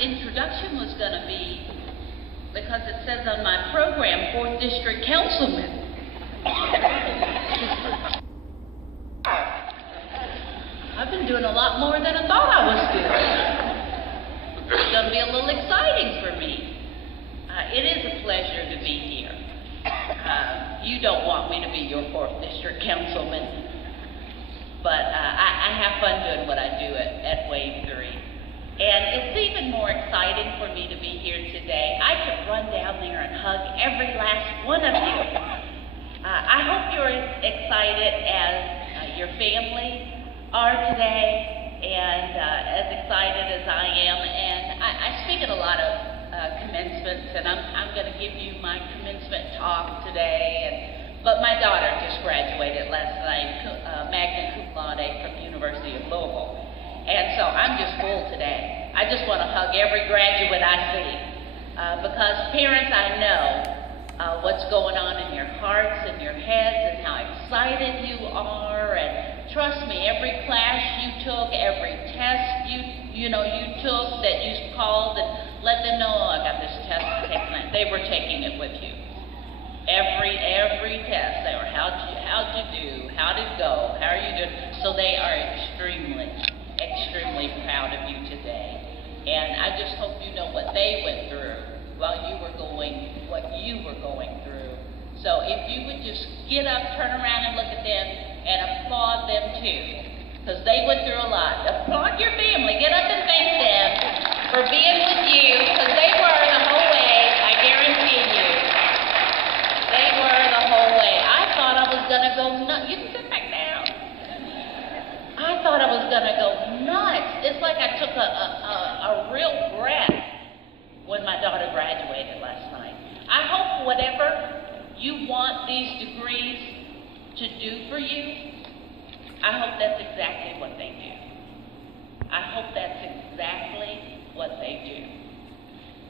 introduction was going to be, because it says on my program, 4th District Councilman. I've been doing a lot more than I thought I was doing. It's going to be a little exciting for me. It is a pleasure to be here. You don't want me to be your 4th District Councilman, but I have fun doing what I do at Wave 3. And it's even more exciting for me to be here today. I could run down there and hug every last one of you. I hope you're as excited as your family are today, and as excited as I am. And I speak at a lot of commencements, and I'm going to give you my commencement talk today. But my daughter just graduated last night, magna cum laude from the University of Louisville. And so I'm just full today. I just want to hug every graduate I see. Because parents, I know what's going on in your hearts and your heads and how excited you are. And trust me, every class you took, every test you took that you called and let them know, oh, I got this test to take tonight. They were taking it with you. Every test, they were, how'd you do? How did it go? How are you doing? So they are extremely proud of you today. And I just hope you know what they went through while you were going, what you were going through. So if you would just get up, turn around and look at them and applaud them too, because they went through a lot. Applaud your family. Get up and thank them for being with you, because they were the whole way, I guarantee you. They were the whole way. I thought I was going to go nuts. You can sit back down. I thought I was going to go nuts. It's like I took a real breath when my daughter graduated last night. I hope whatever you want these degrees to do for you, I hope that's exactly what they do. I hope that's exactly what they do.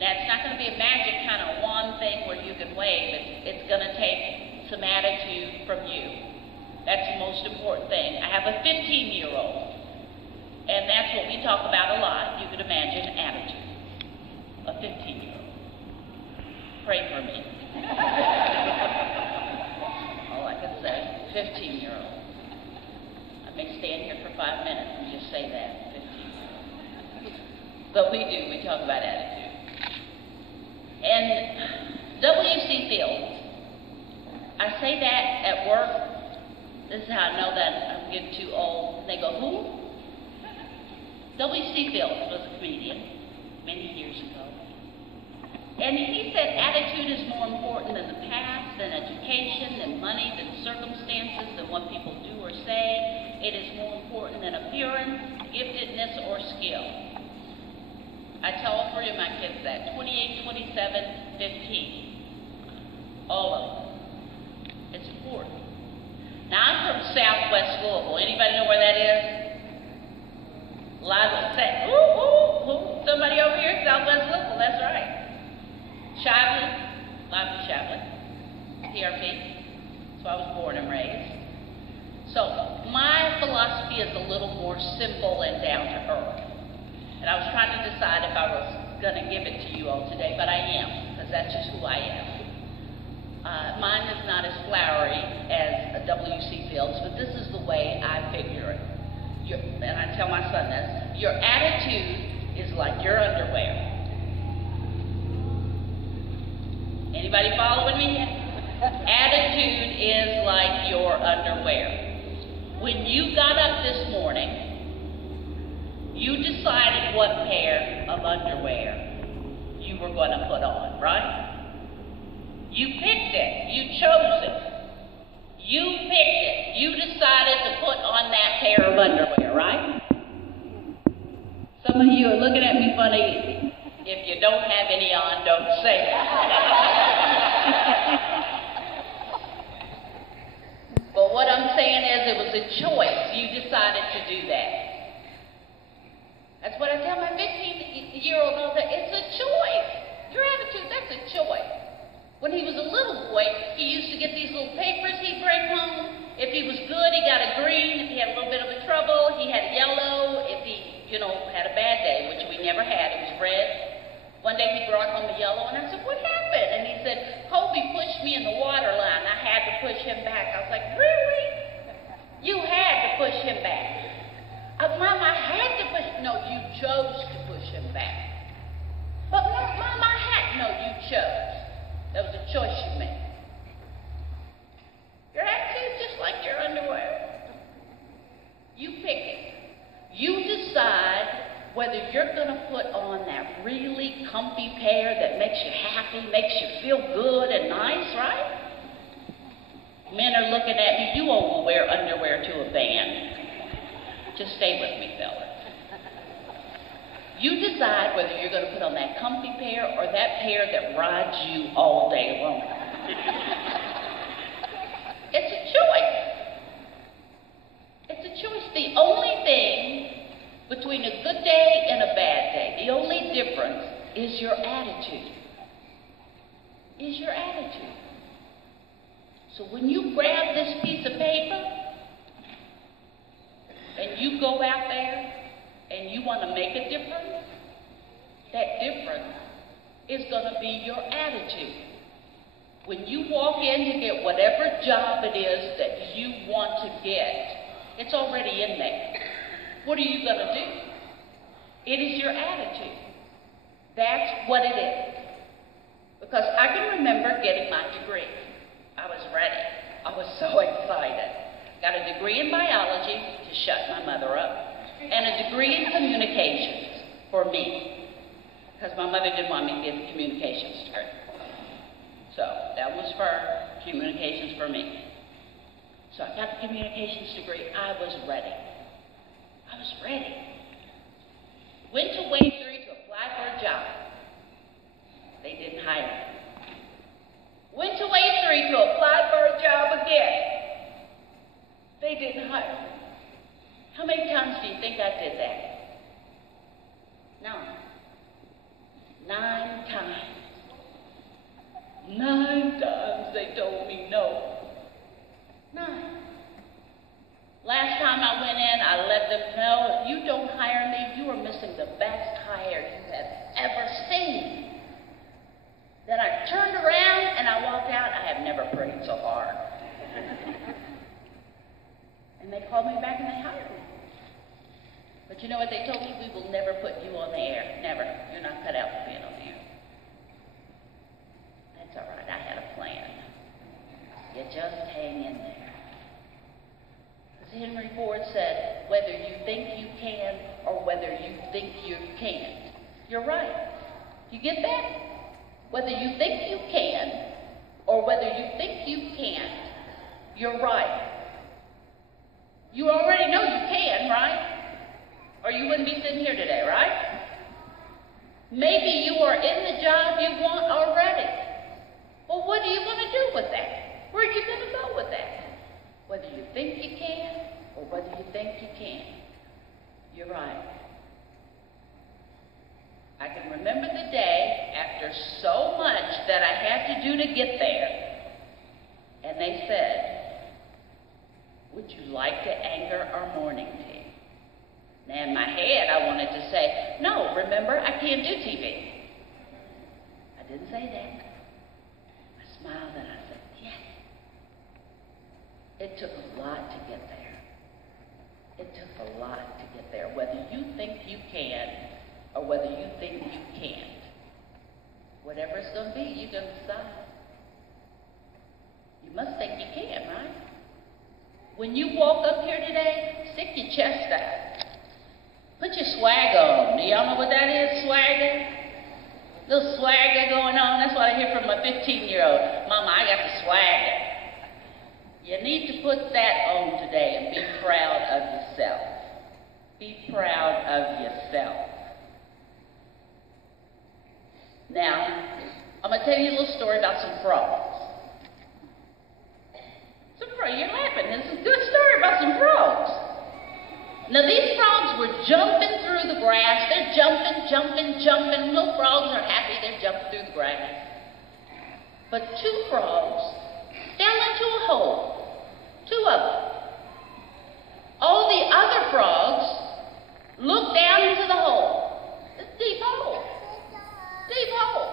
Now, it's not going to be a magic kind of wand thing where you can wave. It's going to take some attitude from you. That's the most important thing. I have a 15-year-old, and that's what we talk about a lot. You can imagine attitude. A 15-year-old. Pray for me. All I can say, 15-year-old. I may stand here for 5 minutes and just say that, 15-year-old. But we talk about attitude. And W.C. Fields, I say that at work. This is how I know that I'm getting too old. They go, who? W.C. Fields was a comedian many years ago. And he said attitude is more important than the past, than education, than money, than circumstances, than what people do or say. It is more important than appearance, giftedness, or skill. I tell all 3 of my kids that, 28, 27, 15. All of them. It's important. Now, I'm from Southwest Louisville. Anybody know where that is? A lot of them say, ooh. Somebody over here, Southwest Louisville, that's right. Shively, a lot of Shively, PRP. So I was born and raised. So my philosophy is a little more simple and down to earth. And I was trying to decide if I was going to give it to you all today, but I am, because that's just who I am. Mine is not as flowery as a W.C. Fields, but this is the way I figure it. And I tell my son this, your attitude is like your underwear. Anybody following me yet? Attitude is like your underwear. When you got up this morning, you decided what pair of underwear you were going to put on, right? You picked it. You chose it. You picked it. You decided to put on that pair of underwear, right? Some of you are looking at me funny. If you don't have any on, don't say that. But what I'm saying is it was a choice. You decided to do that. That's what I tell my 15-year-old all the time. It's a choice. Your attitude, that's a choice. When he was a little boy, he used to get these little papers he'd bring home. If he was good, he got a green. If he had a little bit of a trouble, he had a yellow. If he, had a bad day, which we never had, it was red. rock on the yellow, and I said, what happened? And he said, Kobe pushed me in the water line. I had to push him back. I was like, really? You had to push him back. Mom, I had to push. No, you chose to push him back. But Mom, I had. No, you chose. That was a choice you made. Your attitude just like your underwear. You pick it. You decide whether you're going to put on that really comfy pair that makes you happy, makes you feel good and nice, right? Men are looking at me. You won't wear underwear to a band. Just stay with me, fellas. You decide whether you're going to put on that comfy pair or that pair that rides you all day long. It's a choice. It's a choice. The only thing between a good day and a bad day, the only difference is your attitude. Is your attitude. So when you grab this piece of paper and you go out there and you want to make a difference, that difference is going to be your attitude. When you walk in to get whatever job it is that you want to get, it's already in there. What are you going to do? It is your attitude. That's what it is. Because I can remember getting my degree. I was ready. I was so excited. Got a degree in biology to shut my mother up, and a degree in communications for me, because my mother didn't want me to get the communications degree. So that was for communications for me. So I got the communications degree. I was ready. I was ready. Went to Wave 3 to apply for a job. They didn't hire me. Went to Wave 3 to apply for a job again. They didn't hire me. How many times do you think I did that? No. 9 times. 9 times they told me no. 9. Last time I went in, I let them know, if you don't hire me, you are missing the best hire you have ever seen. Then I turned around and I walked out. I have never prayed so hard. And they called me back and they hired me. But you know what they told me? We will never put you on the air. Never. You're not cut out for being on the air. That's all right. I had a plan. You just hang in there. As Henry Ford said, whether you think you can or whether you think you can't. You're right. You get that? Whether you think you can or whether you think you can't, you're right. You already know you can, right? Or you wouldn't be sitting here today, right? Maybe you are in the job you want already. Well, what do you want to do with that? Where are you going to go with that? Whether you think you can or whether you think you can't, you're right. I can remember the day after so much that I had to do to get there, and they said, would you like to anchor our morning tea? Now in my head I wanted to say, no, remember, I can't do TV. I didn't say that. I smiled and I said, yes. It took a lot to get there. It took a lot to get there, whether you think you can or whether you think you can't. Whatever it's going to be, you're going to decide. You must think you can, right? When you walk up here today, stick your chest out. Put your swagger on. Do y'all know what that is, swagger? Little swagger going on. That's what I hear from my 15-year-old. Mama, I got the swagger. You need to put that on today and be proud of yourself. Be proud of yourself. Now, I'm going to tell you a little story about some frogs. You're laughing. This is a good story about some frogs. Now, these frogs were jumping through the grass. They're jumping. Little frogs are happy they're jumping through the grass. But 2 frogs fell into a hole. 2 of them. All the other frogs looked down into the hole. It's a deep hole. Deep hole.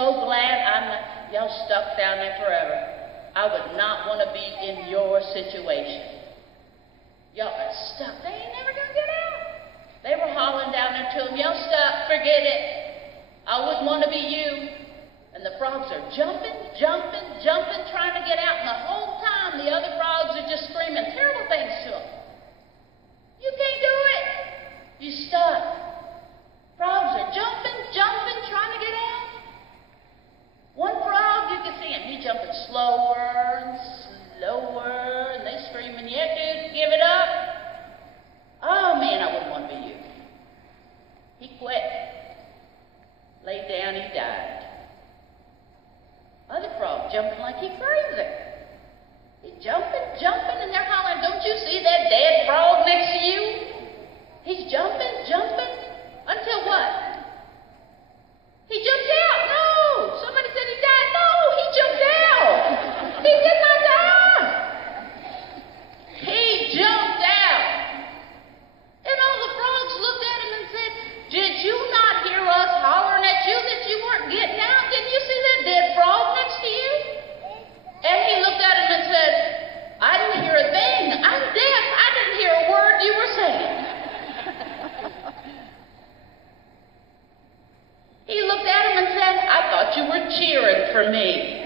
so glad I'm not, y'all stuck down there forever. I would not want to be in your situation. Y'all are stuck. They ain't never going to get out. They were hollering down there to him, y'all stuck, forget it. I wouldn't want to be you. And the frogs are jumping, jumping, jumping, trying to get out. And the whole time, the other frogs are just screaming terrible things to them. You can't do it. You stuck. Frogs are jumping, jumping, trying to get out. One frog, you can see him. He's jumping slower and slower. And they screaming, yeah, dude, give it up. Oh, man, I wouldn't want to be you. He quit. Laid down, he died. Other frog jumping like he's crazy. He's jumping, jumping, and they're hollering, don't you see that dead frog next to you? He's jumping, jumping, until what? He jumped out. No! Somebody said he died. No, he jumped out. He did not die. He jumped out. And all the frogs looked at him and said, did you not hear us hollering at you that you weren't getting out? Didn't you see that dead frog next to you? And he looked at him and said, I didn't hear a thing. I'm deaf. I didn't hear a word you were saying. He looked at him and said, I thought you were cheering for me.